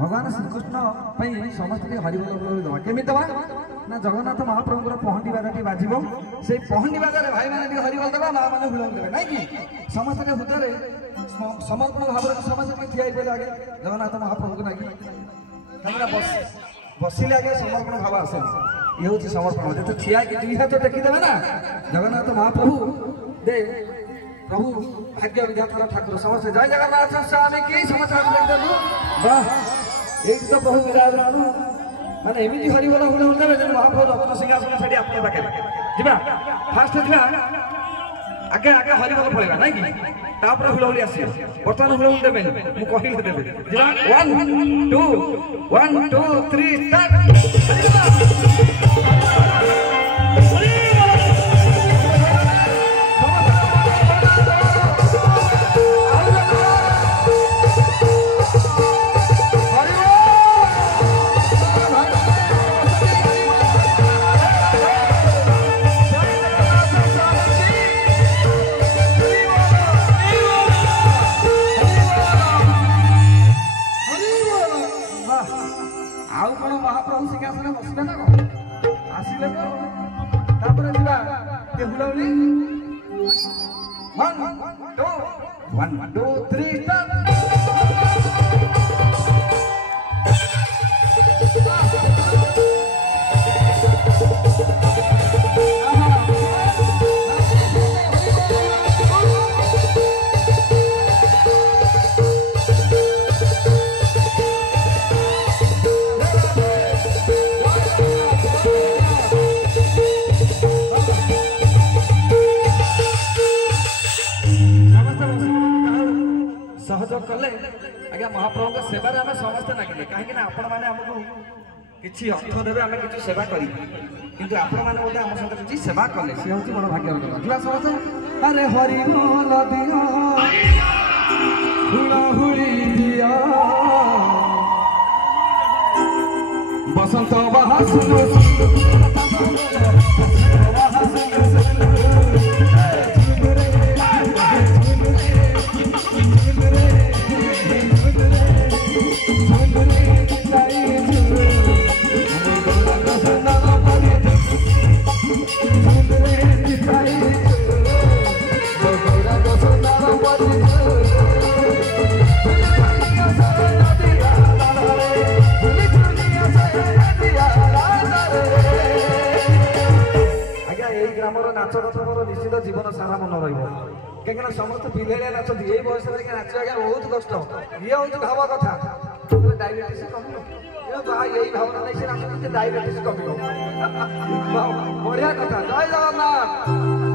भगवान श्रीकृष्ण समस्त हरिबोल दवा केमी दवा ना जगन्नाथ महाप्रभुर पहंडी बाजाटी बाजिब से पहंडी बाजार भाई मैंने हरिबोल देवा माँ मैंने हुलंग देवे ना कि समस्त हृदय समर्पण भाव समस्त ठिया आगे जगन्नाथ महाप्रभु को लगे कहीं बसिले आगे समर्पण भाव आसे ये हूँ समर्पण जो ठिया दुई हाथ टेकीदेवे ना जगन्नाथ महाप्रभु दे प्रभु भाग्य विधाता ठाकुर समस्त जय जगन्नाथ स्वामी की समस्त वाह एक तो प्रभु विराजमान माने एमती हरिबोल हुलहुल देवे जे महाप्रभु रत्न सिंहासन छाड़ी आपने पाखे जिबा फास्ट जिबा आगे आगे हरिबोल पळेबा नै कि तापर हुलहुल आसी वर्तमान हुलहुल देबे मु कहिल देबे जिबा 1 2 1 2 3 स्टार्ट महाप्रभु सिंहासन बसले ना आसिले कले आज्ञा महाप्रभु सेवार आम समस्ते लगे कहीं आपण मैंने आमको किसी अर्थ देवे आम किसी सेवा करी किंतु आपण मैंने बोलते आम सहित किसी सेवा कले सी हूँ बड़ भाग्य जीवा समस्ते अरे हरि बोल दिया हुड़ाहुड़ी दिया बसंत बहास नाच कथा मोर निश्चित जीवन सारा मन रही समस्त पिलेलिया नाचती यही बयस नाच आज्ञा बहुत कष्ट ये हूँ भाव कथा डायबिटीज कम यही भावना नहीं से नाचते डायबिटीज कम बढ़िया कथा जय जगन्नाथ।